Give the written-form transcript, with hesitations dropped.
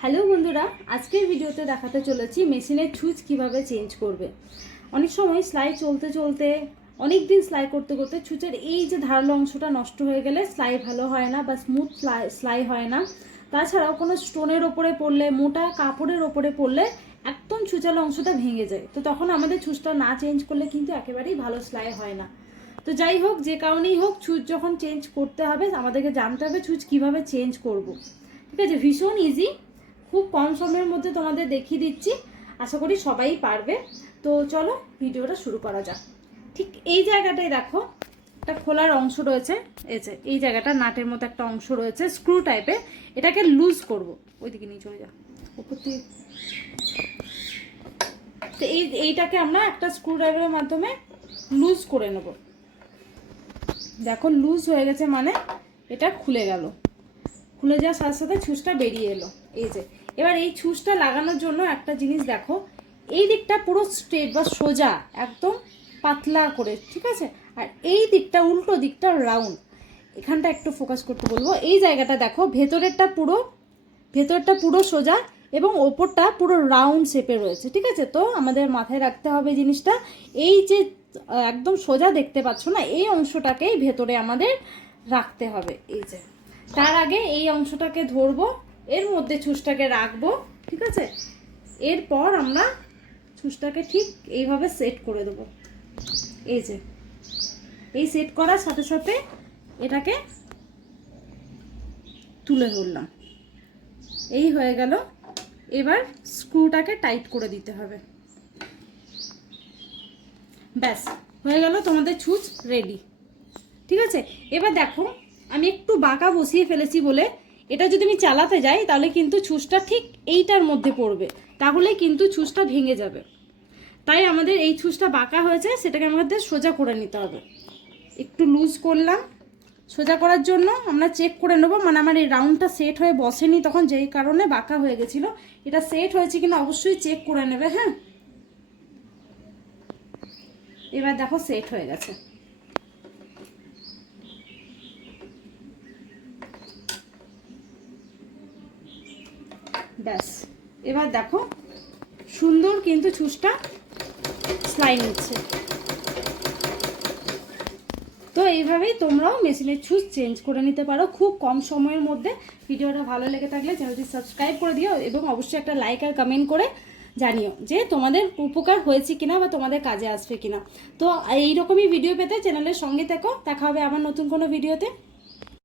Hello বন্ধুরা, আজকের ভিডিওতে দেখাতে চলেছি মেশিনের সুইচ কিভাবে চেঞ্জ করবে। অনেক সময় সেলাই চলতে চলতে অনেক দিন সেলাই করতে করতে সুইচের এই যে ধারালো অংশটা নষ্ট হয়ে গেলে সেলাই ভালো হয় না বা স্মুথ সেলাই হয় না। তাছাড়াও কোনো স্টোনের ওপরে পড়লে, মোটা কাপড়ের ওপরে পড়লে একদম ছুচালো অংশটা ভেঙে যায়। তো তখন আমাদের সুইচটা না চেঞ্জ করলে কিন্তু একেবারেই ভালো সেলাই হয় না। তো যাই হোক, যে কারণেই হোক, সুইচ যখন চেঞ্জ করতে হবে আমাদেরকে জানতে হবে সুইচ কীভাবে চেঞ্জ করব। ঠিক আছে, ভীষণ ইজি, খুব কম সময়ের মধ্যে তোমাদের দেখিয়ে দিচ্ছি। আশা করি সবাই পারবে। তো চলো ভিডিওটা শুরু করা যাক। ঠিক এই জায়গাটায় দেখো একটা খোলার অংশ রয়েছে, এই জায়গাটা নাটের মতো একটা অংশ রয়েছে স্ক্রু টাইপের। এটাকে লুজ করব, ওইদিকে নিয়ে চলে যা উপর থেকে। তো এইটাকে আমরা একটা স্ক্রু ড্রাইভারের মাধ্যমে লুজ করে নেব। দেখো লুজ হয়ে গেছে, মানে এটা খুলে গেল। খুলে যাওয়ার সাথে সাথে ছুঁচটা বেরিয়ে এলো। এই যে এবার এই ছুঁচটা লাগানোর জন্য একটা জিনিস দেখো, এই দিকটা পুরো স্ট্রেট বা সোজা, একদম পাতলা করে, ঠিক আছে। আর এই দিকটা উল্টো দিকটা রাউন্ড। এখানটা একটু ফোকাস করতে বলবো। এই জায়গাটা দেখো, ভেতরেরটা পুরো সোজা এবং ওপরটা পুরো রাউন্ড শেপে রয়েছে, ঠিক আছে। তো আমাদের মাথায় রাখতে হবে জিনিসটা, এই যে একদম সোজা দেখতে পাচ্ছ না, এই অংশটাকেই ভেতরে আমাদের রাখতে হবে। এই যে তার আগে এই অংশটাকে ধরবো, এর মধ্যে ছুঁচটাকে রাখবো, ঠিক আছে। এরপর আমরা ছুঁচটাকে ঠিক এইভাবে সেট করে দেবো। এই যে এই সেট করার সাথে সাথে এটাকে তুলে ধরলাম, এই হয়ে গেল। এবার স্ক্রুটাকে টাইট করে দিতে হবে। ব্যাস হয়ে গেল, তোমাদের ছুঁচ রেডি, ঠিক আছে। এবার দেখো আমি একটু বাঁকা বসিয়ে ফেলেছি বলে এটা যদি আমি চালাতে যাই তাহলে কিন্তু ছুঁচটা ঠিক এইটার মধ্যে পড়বে, তাহলে কিন্তু ছুঁচটা ভেঙে যাবে। তাই আমাদের এই ছুঁচটা বাঁকা হয়েছে, সেটাকে আমাদের সোজা করে নিতে হবে। একটু লুজ করলাম। সোজা করার জন্য আমরা চেক করে নেব, মানে আমার এই রাউন্ডটা সেট হয়ে বসেনি তখন, যেই কারণে বাঁকা হয়ে গেছিলো। এটা সেট হয়েছে কিনা অবশ্যই চেক করে নেবে, হ্যাঁ। এবার দেখো সেট হয়ে গেছে। ব্যাস এবার দেখো সুন্দর কিন্তু ছুঁচটা সেলাই নিচ্ছে। তো এইভাবেই তোমরাও মেশিনের ছুঁচ চেঞ্জ করে নিতে পারো খুব কম সময়ের মধ্যে। ভিডিওটা ভালো লেগে থাকলে চ্যানেলটি সাবস্ক্রাইব করে দিও এবং অবশ্যই একটা লাইক আর কমেন্ট করে জানিও যে তোমাদের উপকার হয়েছে কিনা বা তোমাদের কাজে আসবে কিনা। তো এইরকমই ভিডিও পেতে চ্যানেলের সঙ্গে থেকো। দেখা হবে আবার নতুন কোনো ভিডিওতে।